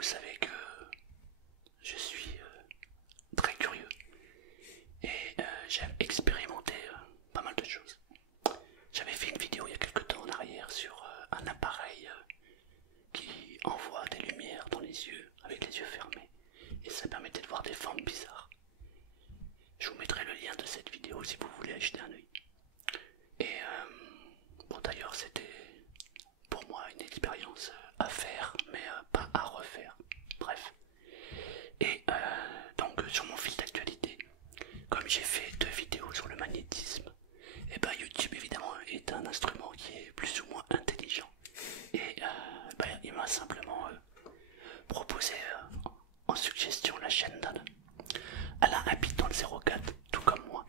vous savez que je suis très curieux et j'aime expérimenter pas mal de choses. J'avais fait une vidéo il y a quelques temps en arrière sur un appareil qui envoie des lumières dans les yeux avec les yeux fermés et ça permettait de voir des formes bizarres. Je vous mettrai le lien de cette vidéo si vous voulez acheter un œil. Et bon, d'ailleurs c'était pour moi une expérience à faire mais pas à refaire. Bref. Et donc sur mon fil d'actualité, comme j'ai fait 2 vidéos sur le magnétisme, et ben YouTube évidemment est un instrument qui est plus ou moins intelligent. Et il m'a simplement proposé en suggestion la chaîne d'Anne. Elle a un bit dans le 04, tout comme moi.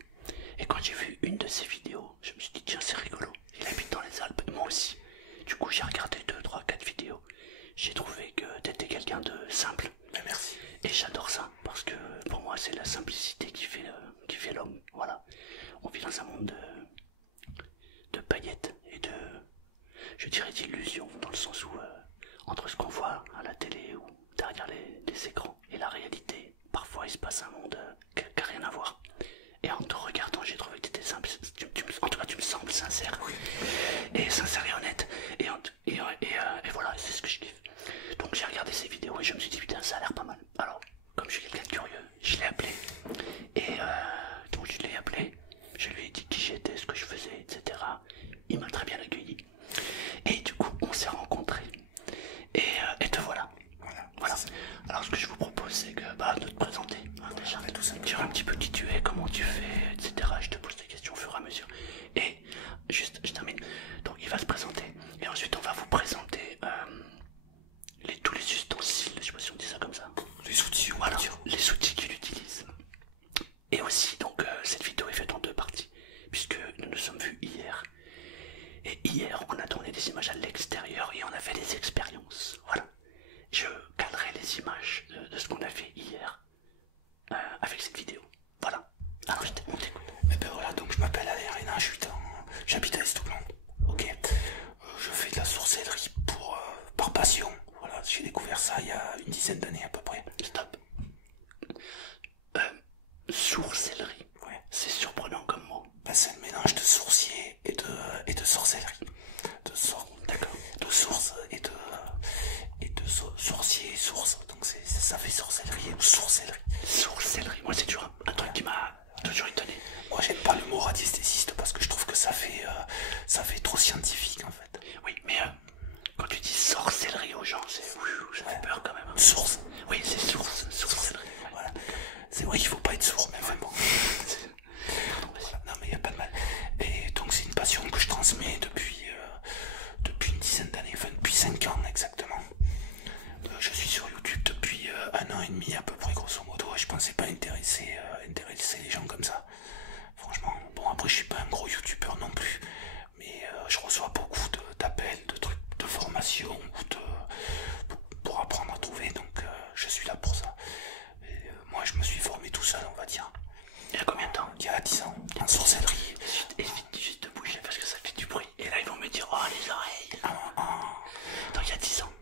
Et quand j'ai vu une de ses vidéos, je me suis dit tiens c'est rigolo, il habite dans les Alpes, et moi aussi. Du coup j'ai regardé 2, 3, 4 vidéos. J'ai trouvé que t'étais quelqu'un de simple. Ben, merci. Et j'adore ça, parce que pour moi c'est la simplicité qui fait l'homme. Voilà. On vit dans un monde de paillettes et de, je dirais d'illusions, dans le sens où entre ce qu'on voit à la télé ou derrière les écrans et la réalité, parfois il se passe un monde qui n'a rien à voir. Et en te regardant, j'ai trouvé que tu étais simple, en tout cas tu me sembles sincère, et sincère et honnête, et voilà, c'est ce que je kiffe. Donc j'ai regardé ces vidéos et je me suis dit putain ça a l'air pas mal. Alors, comme je suis quelqu'un de curieux, je l'ai appelé, et donc je l'ai appelé, je lui ai dit qui j'étais, ce que je faisais, etc. Il m'a très bien accueilli, et du coup on s'est rencontrés, et te voilà. Voilà. Alors ce que je vous propose c'est que de te présenter, hein, déjà, dire un petit peu qui tu es, comment tu fais, etc. Je te pose des questions au fur et à mesure. Et juste, je termine. Donc il va se présenter et ensuite on va vous présenter tous les ustensiles, je sais pas si on dit ça comme ça. Les outils, voilà, les outils qu'il utilise. Et aussi donc cette vidéo est faite en 2 parties, puisque nous nous sommes vus hier. Et hier on a tourné des images à l'extérieur et on a fait des expériences. Voilà. Je calerai les images de ce qu'on a fait hier avec cette vidéo. Voilà. Alors on t'écoute. Et ben voilà, donc je m'appelle Aléna, j'habite à Estoulan. Ok. Je fais de la sorcellerie par passion. Voilà, j'ai découvert ça il y a une dizaine d'années à peu près. Stop. Sorcellerie. Ouais. C'est surprenant comme mot. Ben, c'est un mélange de sourcier et de sorcellerie. D'accord. De source et de sorcier et source. Donc ça fait sorcellerie ou sourcellerie. Sorcellerie. Moi c'est toujours un truc qui m'a toujours étonné. Moi j'aime pas le mot radiesthésiste parce que je trouve que ça fait trop scientifique en fait. Oui, mais quand tu dis sorcellerie aux gens, ça fait peur quand même. Hein. Source. Oui, c'est sorcellerie. Voilà. C'est vrai qu'il faut pas être sourd, mais enfin bon. Voilà. Non mais y a pas de mal. Et donc c'est une passion que je transmets depuis une dizaine d'années, enfin depuis 5 ans exactement. Je suis sur YouTube depuis 1 an et demi à peu près grosso modo. Je pensais pas intéresser les gens comme ça. Franchement, bon après je suis pas un gros youtubeur non plus, mais je reçois beaucoup d'appels, de trucs de formation pour apprendre à trouver, donc je suis là pour ça. Et, moi je me suis formé tout seul on va dire. Il y a combien de temps? Il y a 10 ans, en sorcellerie. Évite juste de bouger parce que ça fait du bruit. Et là ils vont me dire oh les oreilles. Donc il y a 10 ans.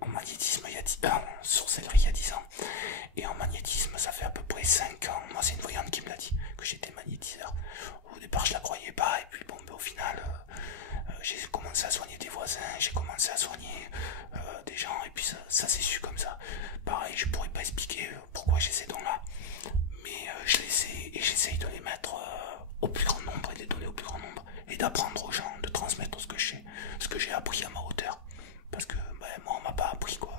En magnétisme il y a 10 ans, en sorcellerie il y a 10 ans. Et en magnétisme ça fait à peu près 5 ans. Moi c'est une voyante qui me l'a dit, que j'étais magnétiseur. Au départ je la croyais pas et puis bon au final j'ai commencé à soigner des voisins, j'ai commencé à soigner des gens et puis ça s'est su comme ça. Pareil je pourrais pas expliquer pourquoi j'ai ces dons là, mais je les ai et j'essaye de les mettre au plus grand nombre et de les donner au plus grand nombre et d'apprendre aux gens, de transmettre ce que j'ai appris à ma hauteur. Parce que moi on m'a pas appris quoi.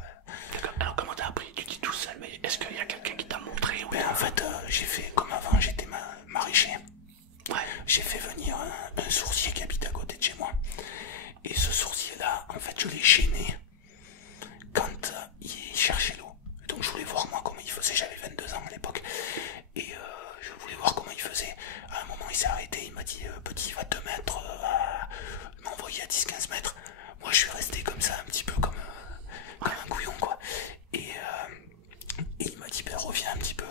D'accord. Alors comment t'as appris? Tu dis tout seul, mais est-ce qu'il y a quelqu'un qui t'a montré ou en fait j'ai fait comme avant, j'étais maraîcher. Ouais. J'ai fait venir un sourcier qui habite à côté de chez moi. Et ce sourcier là, en fait je l'ai gêné quand il cherchait l'eau. Donc je voulais voir moi comment il faisait, j'avais 22 ans à l'époque. Et je voulais voir comment il faisait. À un moment il s'est arrêté, il m'a dit petit va te mettre il m'a envoyé à 10-15 mètres. Moi je suis resté comme ça un petit peu comme un couillon quoi. Et il m'a dit reviens un petit peu,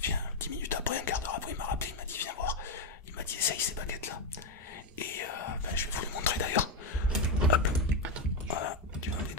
viens 10 minutes après, un quart d'heure après il m'a rappelé, il m'a dit viens voir. Il m'a dit essaye ces baguettes là. Et je vais vous les montrer d'ailleurs. Hop, attends, voilà, tu vas les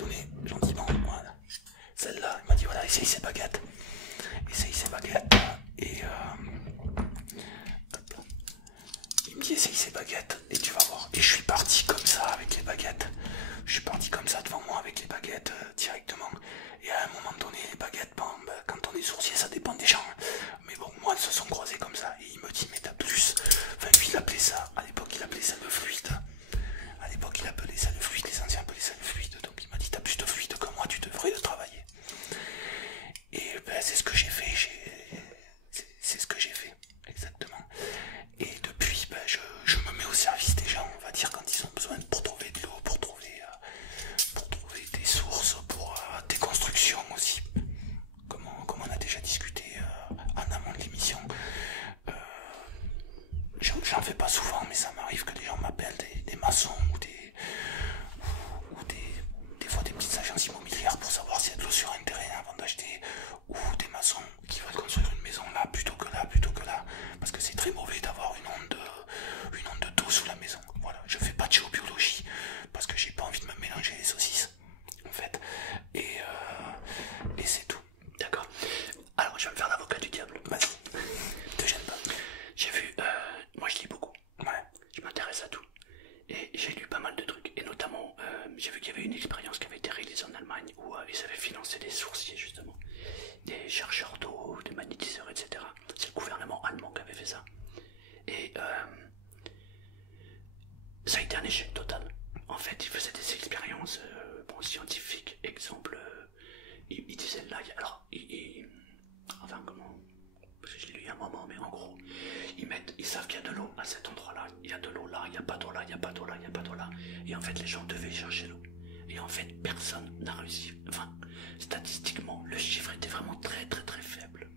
il n'y a pas d'eau là, il n'y a pas d'eau là. Et en fait, les gens devaient chercher l'eau. Et en fait, personne n'a réussi. Enfin, statistiquement, le chiffre était vraiment très très très faible.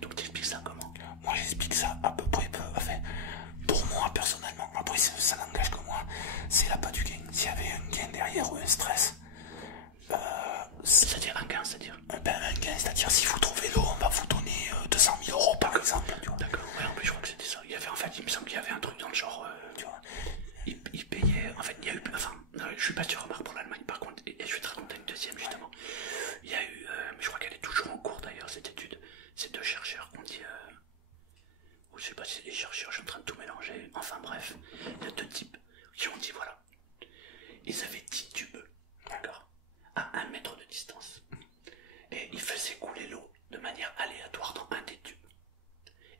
Donc t'expliques ça comment? Moi j'explique ça à peu près, enfin, pour moi personnellement, après ça n'engage que moi, c'est l'appât du gain. S'il y avait un gain derrière ou un stress, c'est-à-dire un gain, c'est-à-dire un gain, c'est-à-dire si vous trouvez l'eau, on va vous donner 200 000 euros par exemple. D'accord, ouais, en plus je crois que c'était ça. Il y avait, en fait, il me semble qu'il y avait un truc dans le genre, tu vois, il payait, en fait, il y a eu, enfin, non, je suis pas sûr, remarque pour l'Allemagne, par contre, et je vais te raconter une deuxième justement. Il y a eu, je crois qu'elle est toujours en cours d'ailleurs cette étude, ces deux chercheurs ont dit, ou je sais pas si c'est des chercheurs, je suis en train de tout mélanger, enfin bref, il y a deux types qui ont dit voilà, ils avaient 10 tubes, d'accord, à 1 mètre de distance, et ils faisaient couler l'eau de manière aléatoire dans un des tubes.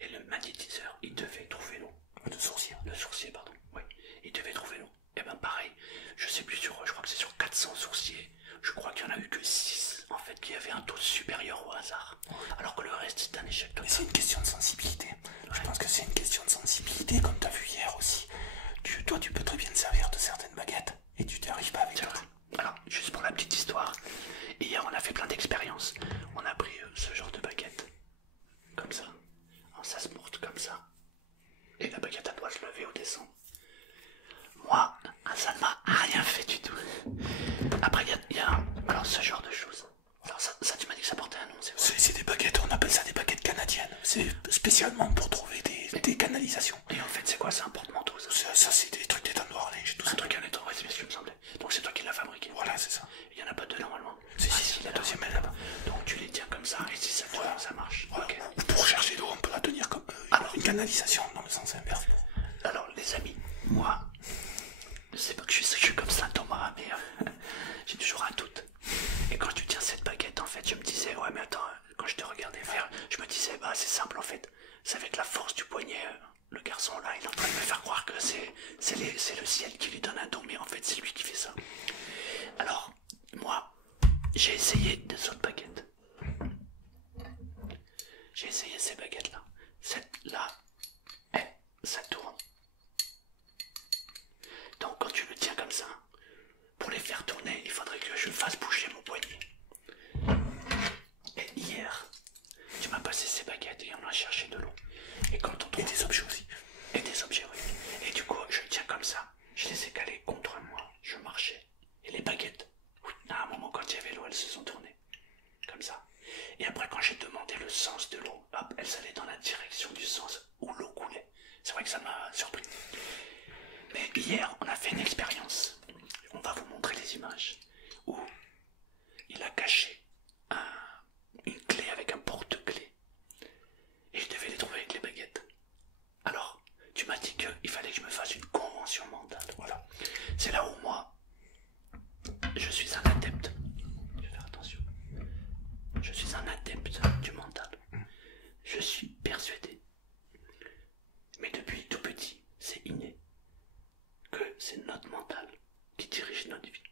Et le magnétiseur, il devait trouver l'eau. Le sourcier, pardon. Oui, il devait trouver l'eau. Et ben pareil, je sais plus sur, je crois que c'est sur 400 sourciers, je crois qu'il y en a eu que 6 en fait qui avaient un taux supérieur au hasard. Alors que le reste c'est un échec total. C'est une question de sensibilité. Ouais. Je pense que c'est une question de sensibilité, comme tu as vu hier aussi. Toi tu peux très bien te servir de certaines baguettes et tu n'y arrives pas avec ça. Alors, juste pour la petite histoire, hier on a fait plein d'expériences. On a pris ce genre de baguette, comme ça. Alors, ça se porte comme ça. Et la baguette elle doit se lever ou descendre. Moi, ça ne m'a rien fait du tout. Après, il y a alors ce genre de choses. Alors ça tu m'as dit que ça portait un nom, c'est vrai. C'est des baguettes, on appelle ça des baguettes canadiennes. C'est spécialement pour trouver des canalisations. Et en fait, c'est quoi? C'est un porte-manteau, ça? Ça c'est des trucs d'étendoir à linge, tout ça. Un truc à l'étendard, ouais, c'est ce qui me semblait. Donc c'est toi qui l'as fabriqué. Voilà, c'est ça. Il n'y en a pas deux normalement. Si, la deuxième elle là-bas. Donc tu les tiens comme ça, et si ça tourne, ça marche. Voilà. Okay. Ou pour chercher l'eau, on peut la tenir comme une canalisation dans le sens inverse. Alors les amis, moi, je sais pas que je suis comme Saint Thomas, mais j'ai toujours un doute. Et quand tu tiens cette baguette, en fait, je me disais, ouais mais attends, quand je te regardais faire, je me disais, bah c'est simple en fait, c'est avec la force du poignet, le garçon là, il est en train de me faire croire que c'est le ciel qui lui donne un don, mais en fait c'est lui qui fait ça. Alors, moi, j'ai essayé des autres baguettes. J'ai essayé ces baguettes là. Cette là, ça tourne. Donc quand tu le tiens comme ça, pour les faire tourner, il faudrait que je fasse bouger mon poignet. Et hier, tu m'as passé ces baguettes et on a cherché de l'eau. Et quand on trouve... Et des objets aussi. Et des objets, oui. Et du coup, je tiens comme ça. Je les ai calés contre moi. Je marchais. Et les baguettes, oui, à un moment, quand il y avait l'eau, elles se sont tournées. Comme ça. Et après, quand j'ai demandé le sens de l'eau, hop, elles allaient dans la direction du sens où l'eau coulait. C'est vrai que ça m'a surpris. Mais hier, on a fait une expérience. On va vous montrer les images. Où il a caché une clé avec un porte-clés. Et je devais les trouver avec les baguettes. Alors, tu m'as dit qu'il fallait que je me fasse une convention mentale. Voilà. C'est là où moi, je suis un adepte. Je vais faire attention. Je suis un adepte du mental. Je suis persuadé. Mais depuis tout petit, c'est inné. Que c'est notre mental qui dirige notre vie.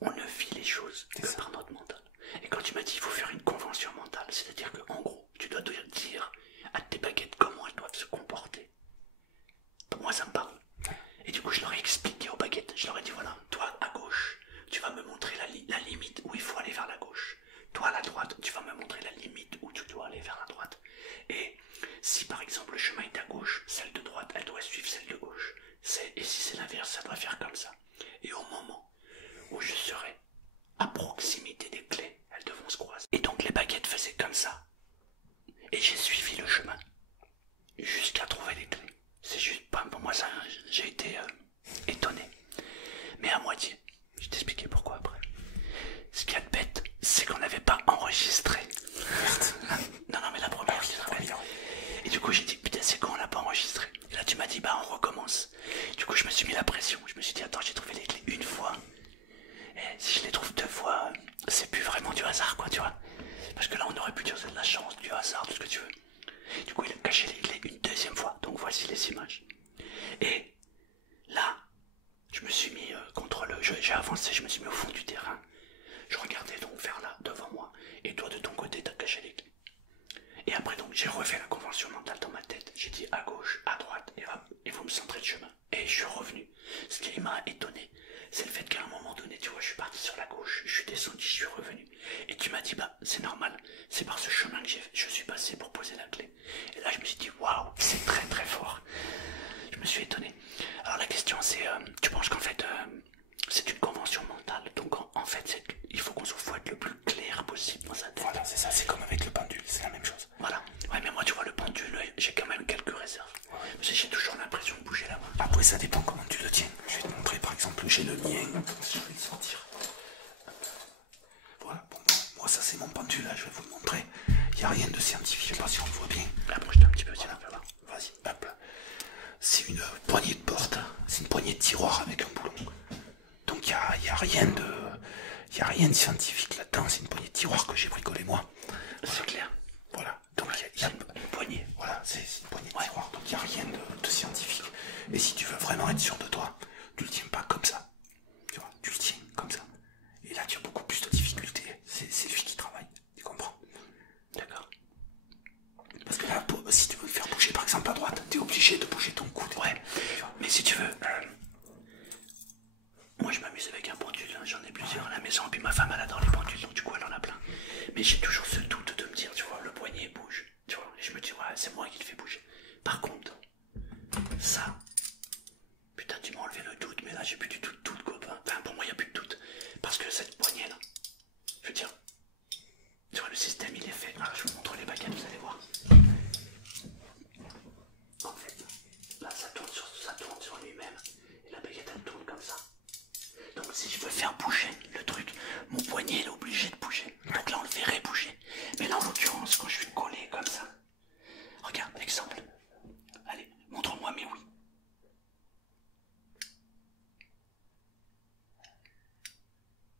On ne vit les choses que par notre mental. Et quand tu m'as dit qu'il faut faire une convention mentale, c'est-à-dire que en gros, tu dois dire à tes baguettes comment elles doivent se comporter. Pour moi, ça me parle. Et du coup, je leur ai expliqué aux baguettes. Je leur ai dit voilà, toi à gauche, tu vas me montrer la limite où il faut aller vers la gauche. Toi à la droite, tu vas me montrer la limite où tu dois aller vers la droite. Et si par exemple le chemin est à gauche, celle de droite, elle doit suivre celle de gauche. Et si c'est l'inverse, ça doit faire comme ça. Et au moment où je serai à proximité des clés, elles devront se croiser. Et donc les baguettes faisaient comme ça. Et j'ai suivi le chemin jusqu'à trouver les clés. C'est juste pas pour moi, ça, j'ai été étonné. Mais à moitié. Je t'expliquais pourquoi après. Ce qu'il y a de bête, c'est qu'on n'avait pas enregistré. Non, mais la première, c'est la première. Et du coup, j'ai dit, putain, c'est con, on l'a pas enregistré. Et là, tu m'as dit, bah, on recommence. Du coup, je me suis mis la pression. Je me suis dit, attends, j'ai trouvé les clés une fois. Et si je les trouve 2 fois, c'est plus vraiment du hasard, quoi, tu vois. Parce que là, on aurait pu dire c'est de la chance, du hasard, tout ce que tu veux. Du coup, il a caché les clés une 2e fois. Donc, voici les images. Et là, je me suis mis contre le... J'ai avancé, je me suis mis au fond du terrain. Je regardais donc vers là, devant moi. Et toi, de ton côté, t'as caché les clés. Et après donc j'ai refait la convention mentale dans ma tête. J'ai dit à gauche, à droite et hop, et vous me centrez le chemin. Et je suis revenu. Ce qui m'a étonné, c'est le fait qu'à un moment donné, tu vois, je suis parti sur la gauche, je suis descendu, je suis revenu. Et tu m'as dit, bah c'est normal, c'est par ce chemin que je suis passé pour poser la clé. Et là je me suis dit, waouh, c'est très très fort. Je me suis étonné. Alors la question c'est, tu penses qu'en fait c'est une convention mentale, donc en fait il faut qu'on soit le plus clair possible dans sa tête. Voilà, c'est ça, c'est comme avec le pendule, c'est la même chose. Voilà, ouais, mais moi tu vois le pendule, j'ai quand même quelques réserves. Ouais. Parce que j'ai toujours l'impression de bouger la main. Après ça dépend comment tu le tiens. Je vais te montrer par exemple, j'ai le mien, je vais le sortir. Voilà, bon, moi ça c'est mon pendule, là, je vais vous le montrer. Il n'y a rien de scientifique, je sais pas si on le voit bien. Approche-toi un petit peu, tiens, voilà. Vas-y, hop là. C'est une poignée de porte, c'est une poignée de tiroir avec un boulon. Donc il n'y a rien de scientifique là-dedans, c'est une poignée de tiroir que j'ai bricolé moi. C'est clair. Voilà, donc il y a une poignée. Voilà, c'est une poignée de tiroir, donc il n'y a rien de scientifique. Et si tu veux vraiment être sûr de toi, tu le tiens pas comme ça. Tu vois, tu le tiens comme ça. Et là tu as beaucoup plus de difficultés. C'est lui qui travaille, tu comprends? D'accord. Parce que là, si tu veux le faire bouger par exemple à droite, tu es obligé de bouger ton coude. Ouais, mais si tu veux, moi je m'amuse avec un pendule, hein. J'en ai plusieurs à la maison, puis ma femme elle adore les pendules, donc du coup elle en a plein. Mais j'ai toujours ce doute de me dire, tu vois, le poignet bouge, tu vois, et je me dis, ouais, c'est moi qui le fais bouger. Par contre, ça, putain, tu m'as enlevé le doute, mais là j'ai plus du tout de doute, copain. Enfin, pour moi il n'y a plus de doute, parce que cette poignée là, je veux dire, tu vois, le système il est fait. Alors, je vous montre les baguettes, vous allez voir. En fait, là ça tourne sur lui-même, et la baguette elle tourne comme ça. Donc si je veux faire bouger le truc, mon poignet il est obligé de bouger. Donc là on le verrait bouger. Mais là en l'occurrence, quand je suis collé comme ça, regarde l'exemple. Allez, montre-moi mais oui.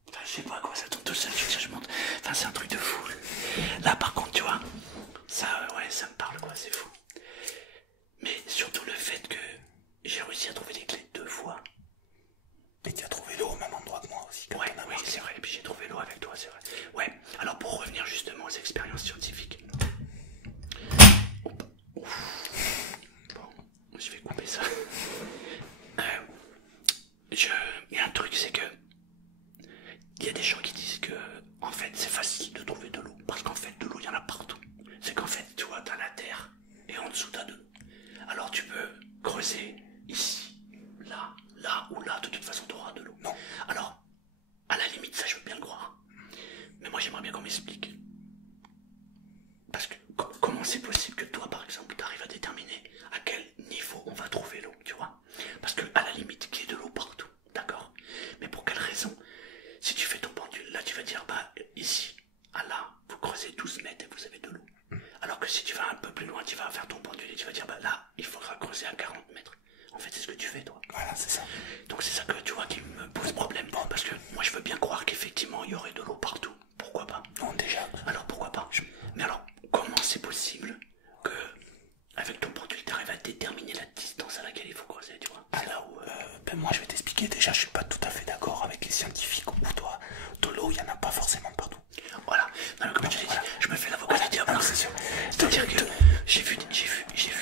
Enfin, je sais pas quoi, ça tourne tout seul, je monte. Enfin c'est un truc de fou. Là par contre tu vois, ça ouais ça me parle quoi, c'est fou. Mais surtout le fait que j'ai réussi à trouver les clés 2 fois. Et tu as trouvé l'eau au même endroit que moi aussi. Ouais, oui, c'est vrai. Et puis j'ai trouvé l'eau avec toi, c'est vrai. Ouais, alors pour revenir justement aux expériences scientifiques. Bon, je vais couper ça. Il y a un truc, c'est que il y a des gens qui disent que en fait c'est facile de trouver de l'eau. Parce qu'en fait de l'eau il y en a partout. C'est qu'en fait tu vois t'as la terre et en dessous t'as de l'eau. Alors tu peux creuser ici, là ou là, de toute façon tu auras de l'eau. Non. Alors, à la limite ça je veux bien le croire. Mais moi j'aimerais bien qu'on m'explique. Parce que comment c'est possible que toi par exemple tu arrives à déterminer à quel niveau on va trouver l'eau, tu vois? Parce que à la limite qu'il y ait de l'eau partout, d'accord? Mais pour quelle raison? Si tu fais ton pendule, là tu vas dire bah ici, à là, vous creusez 12 mètres et vous avez de l'eau. Alors que si tu vas un peu plus loin, tu vas faire ton pendule et tu vas dire bah là, il faudra creuser à 40 mètres. En fait c'est ce que tu fais toi. Voilà, c'est ça. Donc c'est ça que tu vois qui me pose problème. Bon, parce que moi je veux bien croire qu'effectivement il y aurait de l'eau partout. Pourquoi pas? Non, déjà. Alors pourquoi pas? Mais alors, comment c'est possible que avec ton pendule tu arrives à déterminer la distance à laquelle il faut creuser, tu vois? C'est là où... Ben moi je vais t'expliquer, déjà je suis pas tout à fait d'accord avec les scientifiques où toi, de l'eau il y en a pas forcément partout. Voilà, non, mais comme je te l'ai dit, je me fais l'avocat du diable. C'est sûr. C'est-à-dire que j'ai vu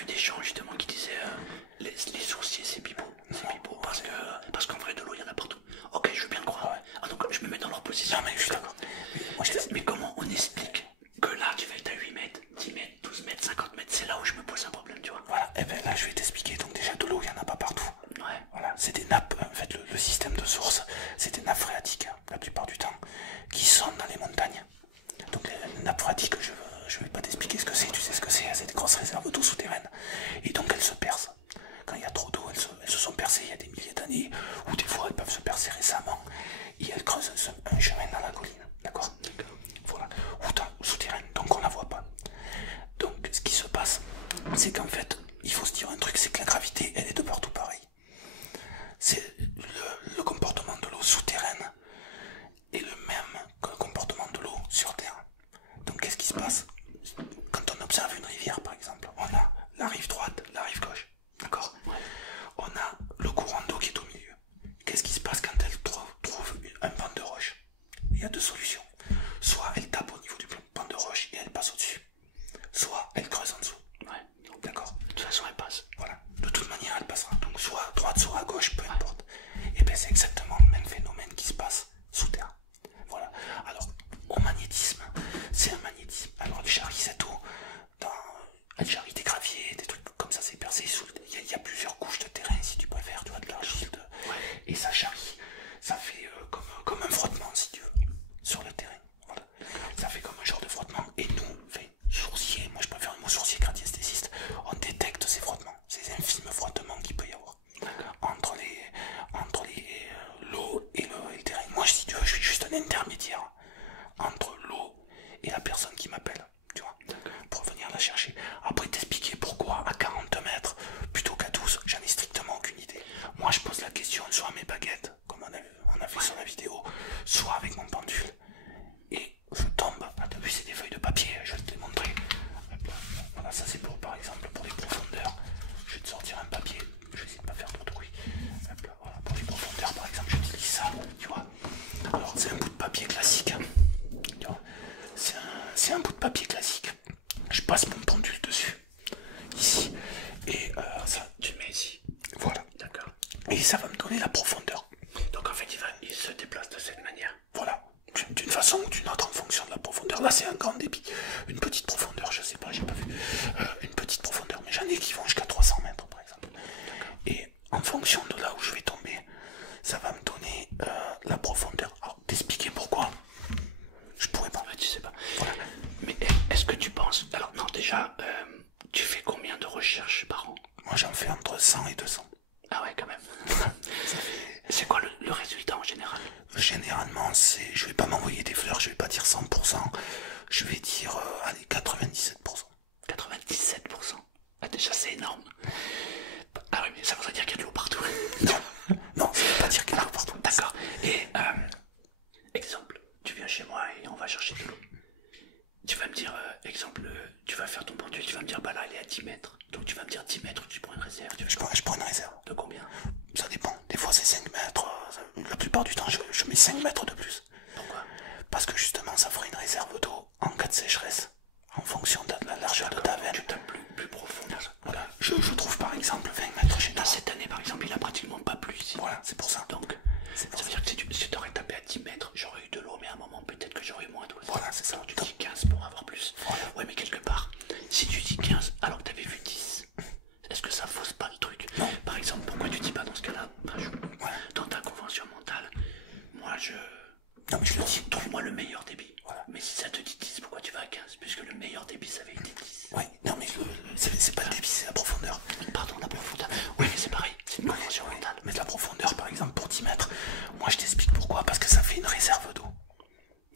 des gens justement qui disaient les sourciers c'est pipeau, parce qu'en vrai de l'eau il y en a partout. Ok, je veux bien le croire. Ouais. Ah, donc je me mets dans leur position. Non mais je suis d'accord. Mais comment on explique que là tu vas être à 8 mètres, 10 mètres, 12 mètres, 50 mètres, c'est là où je me pose un problème, tu vois? Voilà, et ben là je vais t'expliquer, donc déjà de l'eau il y en a pas partout. Ouais. Voilà, c'est des nappes, en fait le système de source, c'est des nappes phréatiques, hein, la plupart du temps, qui sont dans les montagnes. Donc les nappes phréatiques, je vais pas t'expliquer ce que c'est, tu sais ce que c'est des grosses réserves d'eau souterraines. Et donc elles se percent. Quand il y a trop d'eau, elles se sont percées il y a des milliers d'années, ou des fois elles peuvent se percer récemment, et elles creusent un chemin dans la colline, d'accord? Voilà. Ou intermédiaire entre l'eau et la personne qui m'appelle, tu vois, pour venir la chercher. Après t'expliquer pourquoi à 40 mètres plutôt qu'à 12, j'en ai strictement aucune idée. Moi je pose la question soit à mes baguettes, comme on a fait sur la vidéo, soit avec mon pendule, et je tombe. Ah, t'as vu, c'est des feuilles de papier, je vais te les montrer. Voilà, ça c'est pour, par exemple, pour les profondeurs. Je vais te sortir un papier, je vais essayer de pas faire trop de bruit. Hop là, voilà, pour les profondeurs, par exemple, j'utilise ça, tu vois. Alors c'est un bout de papier classique, hein. Tu vois, c'est un bout de papier classique. Je passe mon pendule dessus, ici, et ça, tu le mets ici. Voilà. D'accord. Et ça va me donner la profondeur. Donc en fait, il se déplace de cette manière. Voilà. D'une façon ou d'une autre en fonction de la profondeur. Là c'est un grand débit. Une petite profondeur, je sais pas, j'ai pas vu. Une petite profondeur, mais j'en ai qui vont jusqu'à 300 mètres par exemple. Et en fonction de là où je vais tomber, ça va me donner la profondeur. Alors t'expliquer pourquoi je pourrais pas. Ouais, tu sais pas. Voilà. Mais est-ce que tu penses... Alors non, déjà, tu fais combien de recherches par an? Moi j'en fais entre 100 et 200. Ah ouais, quand même. C'est quoi le résultat en général? Généralement, je vais pas m'envoyer des fleurs, je vais pas dire 100%, je vais dire, allez, 97%. 97%. Ah, déjà, c'est énorme. Ah oui, mais ça voudrait dire qu'il y a de l'eau partout. Non, non, ça veut pas dire qu'il y a de l'eau partout. D'accord. Et, exemple, tu viens chez moi et on va chercher de l'eau. Tu vas me dire, exemple, tu vas faire ton pendule, tu vas me dire, bah là, elle est à 10 mètres. Donc tu vas me dire 10 mètres, tu prends une réserve. Je prends une réserve. De combien? Ça dépend. Des fois c'est 5 mètres. La plupart du temps je mets 5 mètres de plus. Pourquoi? Parce que justement ça fera une réserve d'eau en cas de sécheresse. En fonction de la largeur de ta veine. Tu tapes plus profond. Voilà. Je trouve par exemple 20 mètres chez toi. Cette année par exemple il a pratiquement pas plu ici. Voilà, c'est pour ça. Donc ça veut dire que si tu aurais tapé à 10 mètres, j'aurais eu de l'eau, mais à un moment peut-être que j'aurais eu moins d'eau. Voilà, c'est ça. Alors, tu dis 15 pour avoir plus. Voilà. Ouais, mais quelque part, si tu dis 15 alors que tu avais vu 10, est-ce que ça fausse pas le truc? Non. Par exemple, pourquoi tu dis pas dans ce cas-là, dans ta convention mentale, moi je... Non mais je le dis. Trouve-moi le meilleur débit. Voilà. Mais si ça te dit 10, pourquoi tu vas à 15? Puisque le meilleur débit ça avait été 10. Oui, non mais c'est pas le débit, c'est la profondeur. Pardon, la profondeur. Oui, mais c'est pareil, c'est une convention mentale. Mais de la profondeur par exemple pour 10 mètres, moi je t'explique pourquoi, parce que ça fait une réserve d'eau.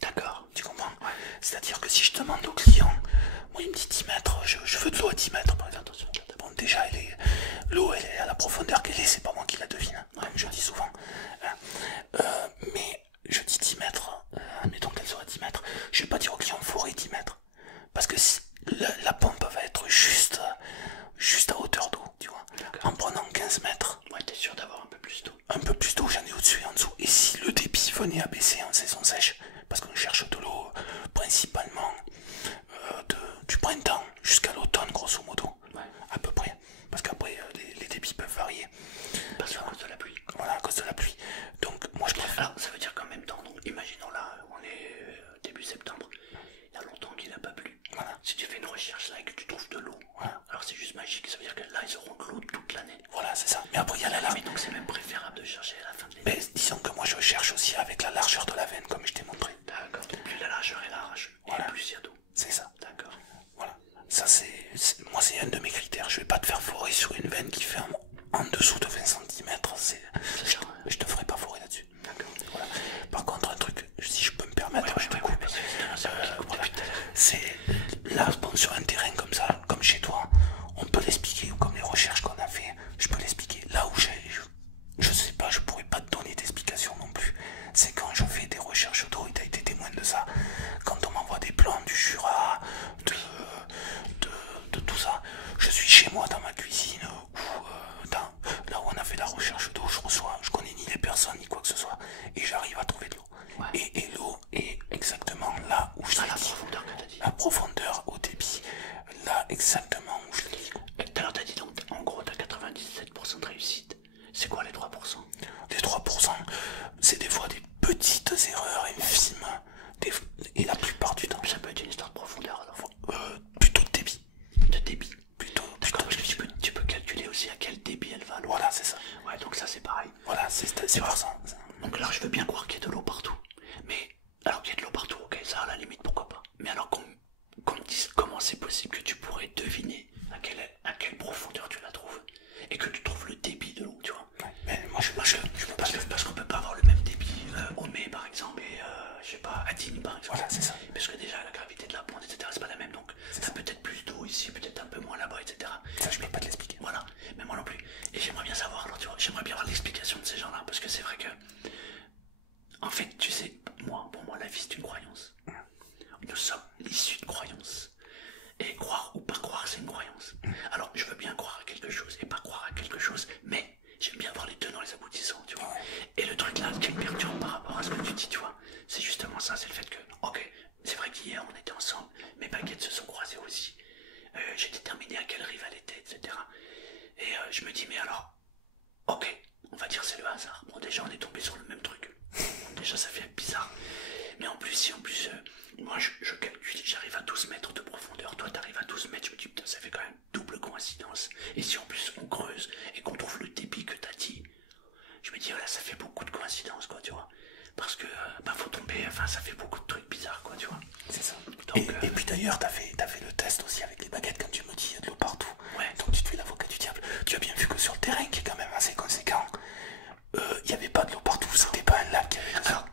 D'accord. Tu comprends? Ouais. C'est-à-dire que si je demande au client, moi il me dit 10 mètres, je veux de l'eau à 10 mètres par exemple. Bon déjà l'eau elle est à la profondeur qu'elle est, c'est pas moi qui la devine, comme je dis souvent. Mais je dis 10 mètres, admettons qu'elle soit à 10 mètres, je vais pas dire au client fourrer 10 mètres. Parce que la pompe va être juste à hauteur d'eau, tu vois. En prenant 15 mètres. Ouais, t'es sûr d'avoir un peu plus d'eau. Un peu plus d'eau, j'en ai au-dessus et en dessous. Et si le débit venait à baisser en saison sèche, parce qu'on cherche de l'eau principalement du printemps jusqu'à l'automne, grosso modo, ouais. À peu près. Parce qu'après, les débits peuvent varier. Parce qu'à cause de la pluie. Voilà, à cause de la pluie. Donc, moi je préfère. Alors, ça veut dire qu'en même temps, donc, imaginons là, on est début septembre, il y a longtemps qu'il n'a pas plu. Voilà. Si tu fais une recherche là et que tu trouves de l'eau, voilà. Alors c'est juste magique, ça veut dire que là, ils auront de l'eau toute l'année. Voilà, c'est ça. Mais après, il y a la limite, donc c'est même préférable de chercher à la fin de l'année. Mais disons que moi, je cherche aussi avec la largeur de la veine, comme je t'ai montré. D'accord, donc plus la largeur est large, voilà. Et plus il y a d'eau. C'est ça. D'accord. Voilà. Ça, moi, c'est un de mes critères. Je vais pas te faire forer sur une veine qui fait en dessous de 20 cm. Je te ferai pas forer là-dessus. D'accord. Voilà. Par contre, un truc, si je peux me permettre, je te coupe. C'est là, bon, sur un terrain comme ça, comme chez toi, on peut l'expliquer, ou comme les recherches qu'on a fait, je peux l'expliquer. Là où je sais pas, je pourrais pas te donner d'explication non plus. C'est quand je fais des recherches d'eau, et t'as été témoin de ça, quand on m'envoie des plans du Jura, de tout ça, je suis chez moi dans ma cuisine, ou là où on a fait la recherche d'eau, je connais ni les personnes ni quoi que ce soit, et j'arrive à trouver de l'eau. Ouais. Et l'eau est exactement là où je l'ai dit. La profondeur que t'as dit. La profondeur au débit, là exactement où je l'ai dit. Tout à l'heure t'as dit donc, en gros t'as 97% de réussite. C'est quoi les 3%? Les 3%, c'est des fois des petites erreurs infimes, et la plupart du temps. Ça peut être une histoire de profondeur alors. Plutôt de débit. De débit. Plutôt. D'accord, parce que tu peux calculer aussi à quel débit elle va. Voilà, c'est ça. Ouais, donc ça c'est pareil. Voilà, c'est pour ça. Donc là je veux bien croire qu'il y a de l'eau partout. Mais alors qu'il y a de l'eau partout, ok, ça à la limite pourquoi pas. Mais alors qu'on me dise comment c'est possible que tu pourrais deviner à quelle profondeur tu la trouves et que tu trouves le débit de l'eau, tu vois. Ouais, mais moi je parce qu'on peut pas avoir le même débit au mai par exemple et je sais pas pas, à 10 par exemple. Voilà, c'est ça. Parce que déjà la gravité de la pente, etc., c'est pas la même, donc t'as peut-être plus d'eau ici, peut-être un peu moins là-bas, etc. Ça, je peux pas te l'expliquer. Voilà, mais moi non plus. Et j'aimerais bien savoir, alors tu vois, j'aimerais bien avoir l'explication de ces gens-là, parce que c'est vrai que, en fait, tu sais, pour moi, la vie c'est une croyance. Nous sommes issus de croyances. Et croire ou pas croire, c'est une croyance. Alors, je veux bien croire à quelque chose et pas croire à quelque chose, mais j'aime bien voir les tenants, les aboutissants, tu vois. Et le truc là qui me perturbe par rapport à ce que tu dis, tu vois, c'est justement ça, c'est le fait que, ok, c'est vrai qu'hier on était ensemble, mes baguettes se sont croisées aussi. J'ai déterminé à quelle rive elle était, etc. Et je me dis, mais alors, ok, on va dire c'est le hasard. Bon, déjà on est tombé sur le même truc. Bon, déjà ça fait bizarre. Mais en plus, si en plus, moi je calcule, j'arrive à 12 mètres de profondeur, toi t'arrives à 12 mètres, je me dis putain, ça fait quand même double coïncidence. Et si en plus on creuse et qu'on trouve le débit que t'as dit, je me dis voilà, ça fait beaucoup de coïncidences quoi, tu vois. Parce que, bah faut tomber, enfin ça fait beaucoup de trucs bizarres quoi, tu vois. C'est ça. Donc, et puis d'ailleurs, t'as fait le test aussi avec les baguettes, comme tu me dis, il y a de l'eau partout. Ouais. Donc tu te fais l'avocat du diable. Tu as bien vu que sur le terrain, qui est quand même assez conséquent, il n'y avait pas de l'eau partout, c'était pas un lac. Alors,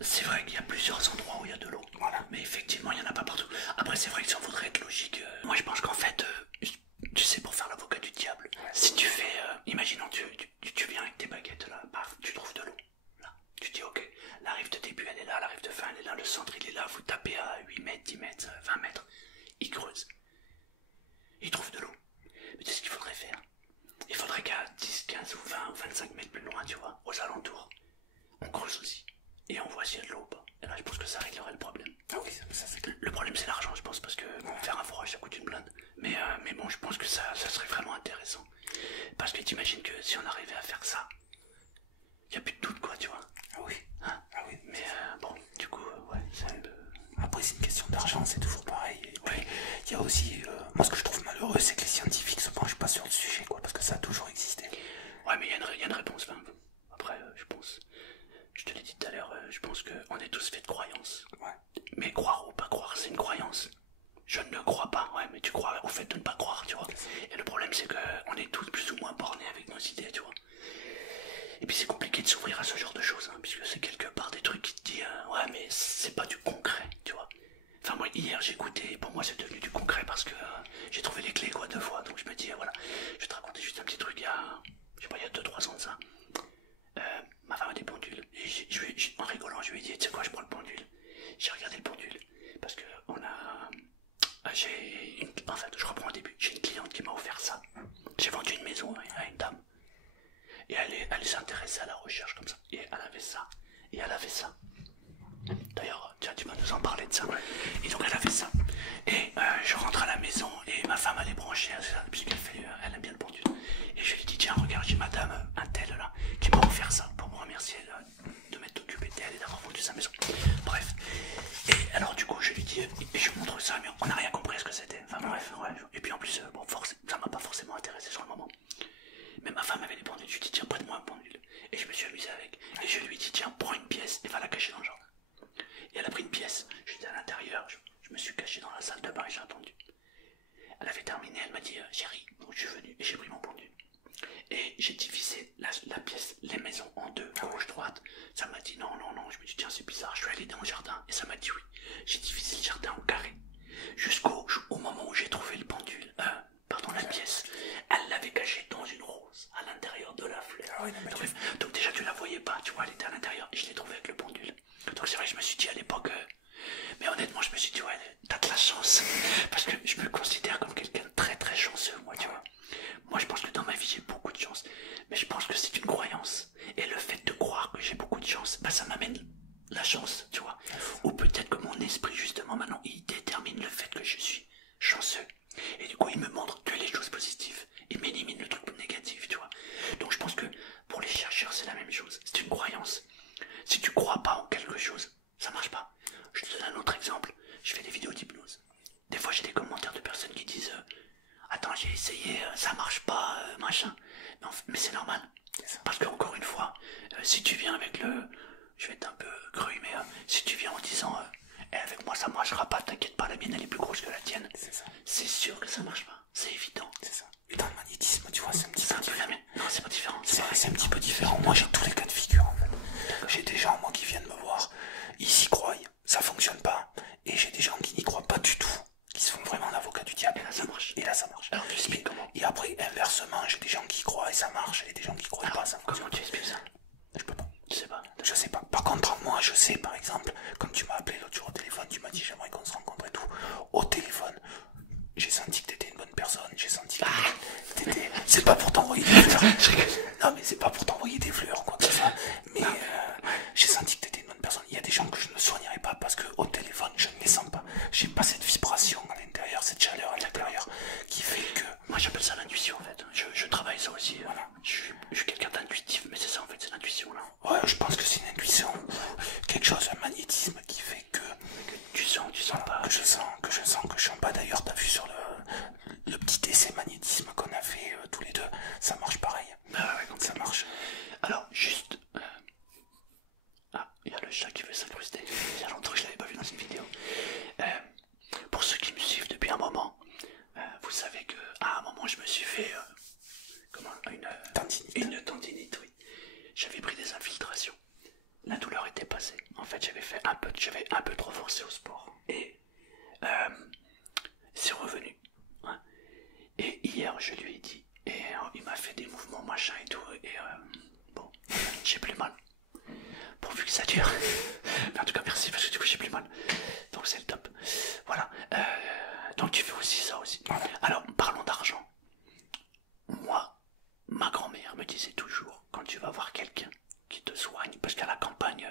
c'est vrai qu'il y a plusieurs endroits où il y a de l'eau. Voilà. Mais effectivement, il n'y en a pas partout. Après, c'est vrai que ça voudrait être logique. Moi, je pense qu'en fait, tu sais, pour faire l'avocat du diable, si tu fais, imaginons, tu viens avec tes baguettes là, paf, tu trouves de l'eau. Là, tu dis, ok, la rive de début, elle est là, la rive de fin, elle est là, le centre, il est là, vous tapez à 8 mètres, 10 mètres, 20 mètres. Il creuse. Il trouve de l'eau. Mais tu sais ce qu'il faudrait faire? Il faudrait qu'à 10, 15 ou 20 ou 25 mètres plus loin, tu vois, aux alentours, on creuse aussi. Et on voit s'il y a de l'eau ou pas. Et là, je pense que ça réglerait le problème. Ah oui, ça c'est clair. Le problème, c'est l'argent, je pense, parce que faire un forage, ça coûte une blinde. Mais bon, je pense que ça serait vraiment intéressant. Parce que t'imagines que si on arrivait à faire ça, il n'y a plus de doute, quoi, tu vois. Ah oui. Hein, Ah oui. mais bon, du coup, ouais, c'est un peu... Après, c'est une question d'argent, c'est toujours pareil. Et puis, Ouais. il y a aussi, moi ce que je trouve malheureux, c'est que les scientifiques se penchent pas sur le sujet, quoi, parce que ça a toujours existé. Ouais, mais il y a une réponse, enfin, après, je pense... Je te l'ai dit tout à l'heure, je pense qu'on est tous faits de croyances. Ouais. Mais croire ou pas croire, c'est une croyance. Je ne crois pas, ouais, mais tu crois au fait de ne pas croire, tu vois. Et le problème, c'est qu'on est tous plus ou moins bornés avec nos idées, tu vois. Et puis c'est compliqué de s'ouvrir à ce genre de choses, hein, puisque c'est quelque part des trucs qui te disent, ouais, mais c'est pas du concret, tu vois. Enfin, moi, hier, j'ai écouté, et pour moi, c'est devenu du concret parce que j'ai trouvé les clés, quoi, 2 fois. Donc je me dis, voilà, je vais te raconter juste un petit truc, je sais pas, il y a 2-3 ans de ça. Ma femme a des pendules. Et en rigolant, je lui ai dit, tu sais quoi, je prends le pendule. J'ai regardé le pendule. Parce que en fait, je reprends au début. J'ai une cliente qui m'a offert ça. J'ai vendu une maison à une dame. Et elle s'intéressait à la recherche comme ça. Et elle avait ça. Et elle avait ça. D'ailleurs, tiens, tu vas nous en parler de ça. Et donc elle avait ça. Et je rentre à la maison et ma femme elle est branchée à ça, puisqu'elle elle aime bien le pendule. Et je lui dis, tiens, regarde, j'ai madame, un tel là, qui m'a offert ça pour me remercier de m'être occupé d'elle et d'avoir vendu sa maison. Bref. Et alors du coup, je lui dis, et je lui montre ça, mais on n'a rien compris à ce que c'était. Enfin bref, ouais. Et puis en plus, bon, ça m'a pas forcément intéressé sur le moment. Mais ma femme avait des pendules, je lui dis, tiens, prête-moi un pendule. Et je me suis amusé avec. Et je lui dis, tiens, prends une pièce et va la cacher dans le jardin. Et elle a pris une pièce, j'étais à l'intérieur, je me suis caché dans la salle de bain et j'ai attendu. Elle avait terminé, elle m'a dit, chérie, donc je suis venu et j'ai pris mon pendule. Et j'ai divisé la pièce, les maisons en deux, à gauche-droite. Ça m'a dit non, je me dis tiens c'est bizarre, je suis allé dans le jardin et ça m'a dit oui. J'ai divisé le jardin en carré. Jusqu'au moment où j'ai trouvé le pendule, la pièce. Elle l'avait cachée dans une rose, à l'intérieur de la fleur. Ah oui, non, donc déjà tu la voyais pas, tu vois, elle était à l'intérieur et je l'ai trouvée avec le pendule. Donc c'est vrai que je me suis dit à l'époque, mais honnêtement je me suis dit ouais, t'as de la chance. Parce que je me considère comme quelqu'un de très très chanceux, moi tu vois. Moi je pense que dans ma vie j'ai beaucoup de chance, mais je pense que c'est une croyance. Et le fait de croire que j'ai beaucoup de chance, bah ça m'amène la chance, tu vois. Ou peut-être que mon esprit justement maintenant il détermine le fait que je suis chanceux. Et du coup il me montre que les choses positives. Il m'élimine le truc négatif, tu vois. Donc je pense que pour les chercheurs c'est la même chose. C'est une croyance. Si tu crois pas en quelque chose, ça marche pas. Je te donne un autre exemple. Je fais des vidéos d'hypnose. Des fois j'ai des commentaires de personnes qui disent attends j'ai essayé, ça marche pas, machin. Mais c'est normal. Parce que encore une fois, si tu viens avec je vais être un peu cru, mais si tu viens en disant avec moi ça marchera pas, t'inquiète pas, la mienne elle est plus grosse que la tienne. C'est sûr que ça marche pas. C'est évident. C'est ça. Et dans le magnétisme, tu vois, c'est un petit peu différent. Non, c'est pas différent. C'est un petit peu différent. Moi j'ai tous les cas de figure en fait. J'ai des gens moi qui viennent me voir, ils s'y croient. exemple, quand tu m'as appelé l'autre jour au téléphone, tu m'as dit j'aimerais qu'on se rencontre et tout. Au téléphone, j'ai senti que t'étais une bonne personne, j'ai senti que t'étais... C'est pas pour t'envoyer des fleurs. Non mais c'est pas pour t'envoyer des fleurs, quoi que ce soit. Mais j'ai senti que t'étais une bonne personne. Il y a des gens que je ne soignerai pas parce que au téléphone, je ne les sens pas. J'ai pas cette vibration à l'intérieur, cette chaleur à l'intérieur qui fait que... Moi j'appelle ça l'intuition en fait. Je travaille ça aussi. Voilà. Je suis quelqu'un d'intuitif, mais c'est ça en fait, c'est l'intuition là. Ouais, je pense que c'est une intuition, quelque chose, un magnétisme qui fait que tu sens voilà, pas. Que je sens, que je sens pas. D'ailleurs, t'as vu sur le petit essai magnétisme qu'on a fait tous les deux, ça marche pareil. Ah ouais, ça marche. Alors, juste... Ah, il y a le chat qui veut s'incruster. Il y a longtemps que je l'avais pas vu dans une vidéo. Pour ceux qui me suivent depuis un moment, vous savez que à un moment je me suis fait une tendinite, oui. J'avais pris des infiltrations. La douleur était passée. En fait, j'avais un peu trop forcé au sport. Et c'est revenu. Hein. Et hier, je lui ai dit, et il m'a fait des mouvements machin et tout, et bon, j'ai plus mal. Pourvu que ça dure. Mais en tout cas, merci parce que du coup, j'ai plus mal. Donc c'est le top. Voilà. Donc tu fais aussi ça aussi. Alors, parlons d'argent. Moi, ma grand-mère me disait toujours, quand tu vas voir quelqu'un qui te soigne, parce qu'à la campagne,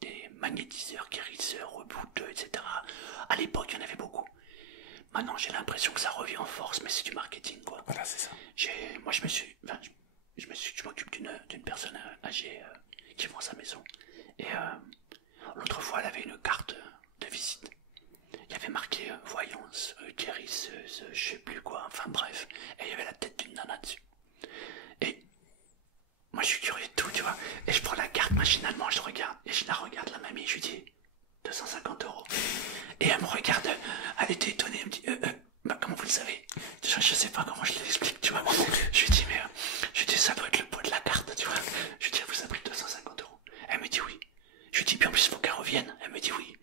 des magnétiseurs, guérisseurs, rebouteux, etc. À l'époque, il y en avait beaucoup. Maintenant, j'ai l'impression que ça revient en force, mais c'est du marketing, quoi. Voilà, c'est ça. Moi, je m'occupe d'une personne âgée qui vend sa maison. Et l'autre fois, elle avait une carte de visite. Il y avait marqué voyance, guérisseuse, je sais plus quoi, enfin bref. Et il y avait la tête d'une nana dessus. Et moi, je suis curieux de tout, tu vois. Et je prends la carte machinalement, je regarde. Et je la regarde, la mamie, je lui dis 250 €. Et elle me regarde, elle était étonnée, elle me dit bah, comment vous le savez? Je sais pas comment je l'explique, tu vois. Je lui dis, mais je lui dis, ça doit être le poids de la carte, tu vois. Je lui dis, elle vous a pris 250 €. Elle me dit oui. Je lui dis, puis en plus, il faut qu'elle revienne. Elle me dit oui.